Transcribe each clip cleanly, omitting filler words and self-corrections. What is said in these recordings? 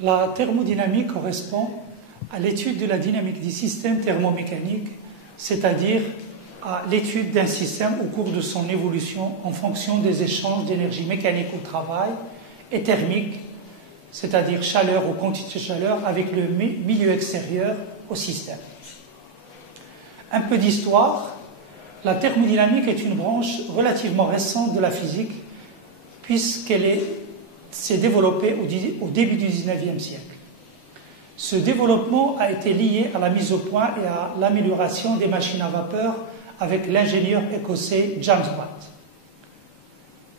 La thermodynamique correspond à l'étude de la dynamique des systèmes thermomécaniques, c'est-à-dire à l'étude d'un système au cours de son évolution en fonction des échanges d'énergie mécanique au travail et thermique, c'est-à-dire chaleur ou quantité de chaleur, avec le milieu extérieur au système. Un peu d'histoire. La thermodynamique est une branche relativement récente de la physique puisqu'elle s'est développée au début du XIXe siècle. Ce développement a été lié à la mise au point et à l'amélioration des machines à vapeur avec l'ingénieur écossais James Watt.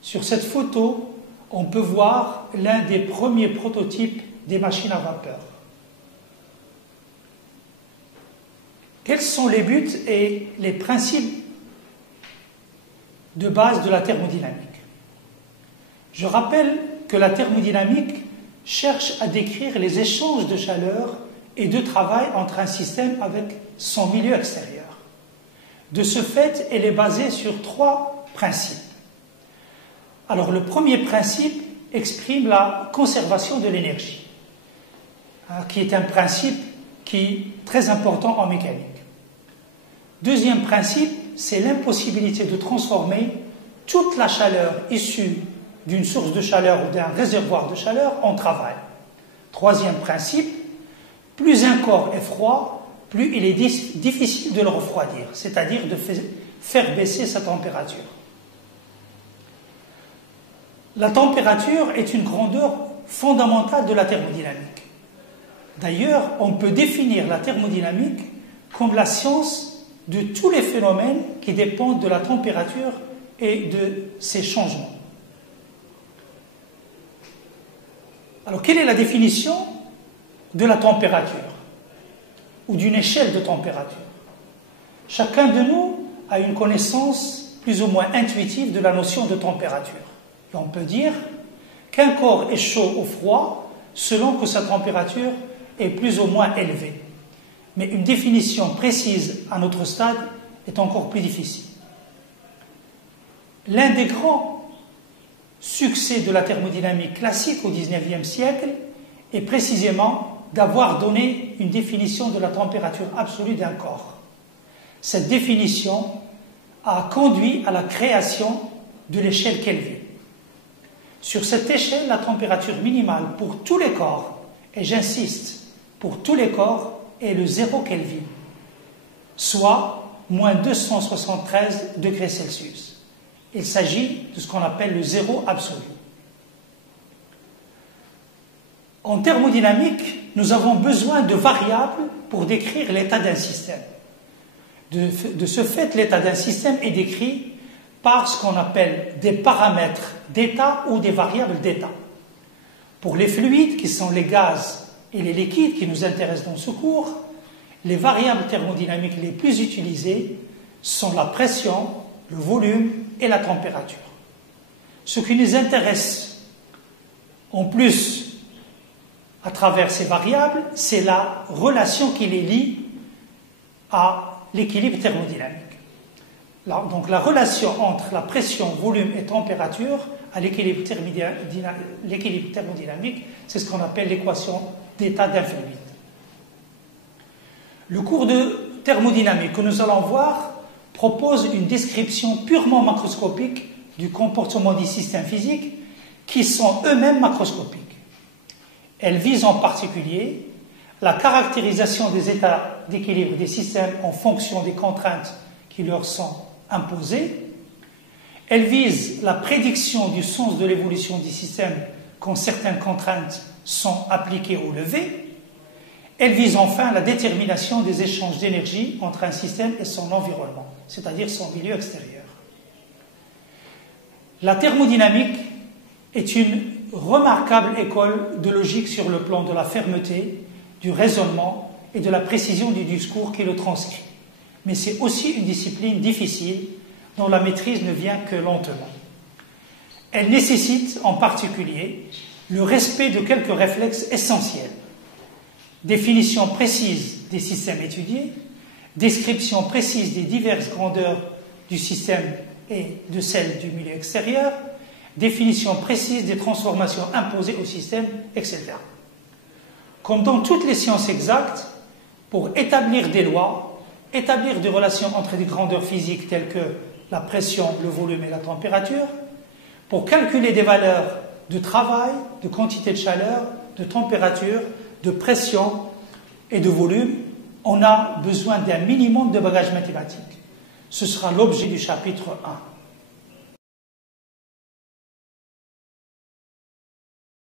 Sur cette photo, on peut voir l'un des premiers prototypes des machines à vapeur. Quels sont les buts et les principes de base de la thermodynamique? Je rappelle que la thermodynamique cherche à décrire les échanges de chaleur et de travail entre un système avec son milieu extérieur. De ce fait, elle est basée sur trois principes. Alors, le premier principe exprime la conservation de l'énergie, qui est un principe qui est très important en mécanique. Deuxième principe, c'est l'impossibilité de transformer toute la chaleur issue d'une source de chaleur ou d'un réservoir de chaleur en travail. Troisième principe, plus un corps est froid, plus il est difficile de le refroidir, c'est-à-dire de faire baisser sa température. La température est une grandeur fondamentale de la thermodynamique. D'ailleurs, on peut définir la thermodynamique comme la science de tous les phénomènes qui dépendent de la température et de ses changements. Alors, quelle est la définition de la température ou d'une échelle de température? Chacun de nous a une connaissance plus ou moins intuitive de la notion de température. Et on peut dire qu'un corps est chaud ou froid selon que sa température est plus ou moins élevée. Mais une définition précise à notre stade est encore plus difficile. L'un des grands succès de la thermodynamique classique au XIXe siècle est précisément d'avoir donné une définition de la température absolue d'un corps. Cette définition a conduit à la création de l'échelle Kelvin. Sur cette échelle, la température minimale pour tous les corps, et j'insiste, pour tous les corps, est le 0 Kelvin, soit moins 273 degrés Celsius. Il s'agit de ce qu'on appelle le zéro absolu. En thermodynamique, nous avons besoin de variables pour décrire l'état d'un système. De ce fait, l'état d'un système est décrit par ce qu'on appelle des paramètres d'état ou des variables d'état. Pour les fluides, qui sont les gaz et les liquides qui nous intéressent dans ce cours, les variables thermodynamiques les plus utilisées sont la pression, le volume et la température. Ce qui nous intéresse en plus à travers ces variables, c'est la relation qui les lie à l'équilibre thermodynamique. Donc la relation entre la pression, volume et température à l'équilibre thermodynamique, c'est ce qu'on appelle l'équation d'état d'un fluide. Le cours de thermodynamique que nous allons voir propose une description purement macroscopique du comportement des systèmes physiques qui sont eux-mêmes macroscopiques. Elle vise en particulier la caractérisation des états d'équilibre des systèmes en fonction des contraintes qui leur sont imposées. Elle vise la prédiction du sens de l'évolution des systèmes quand certaines contraintes sont appliquées ou levées. Elle vise enfin la détermination des échanges d'énergie entre un système et son environnement, c'est-à-dire son milieu extérieur. La thermodynamique est une remarquable école de logique sur le plan de la fermeté, du raisonnement et de la précision du discours qui le transcrit. Mais c'est aussi une discipline difficile dont la maîtrise ne vient que lentement. Elle nécessite en particulier le respect de quelques réflexes essentiels. Définition précise des systèmes étudiés, description précise des diverses grandeurs du système et de celles du milieu extérieur, définition précise des transformations imposées au système, etc. comme dans toutes les sciences exactes, pour établir des lois, établir des relations entre des grandeurs physiques telles que la pression, le volume et la température, pour calculer des valeurs de travail, de quantité de chaleur, de température, de pression et de volume, on a besoin d'un minimum de bagages mathématiques. Ce sera l'objet du chapitre 1.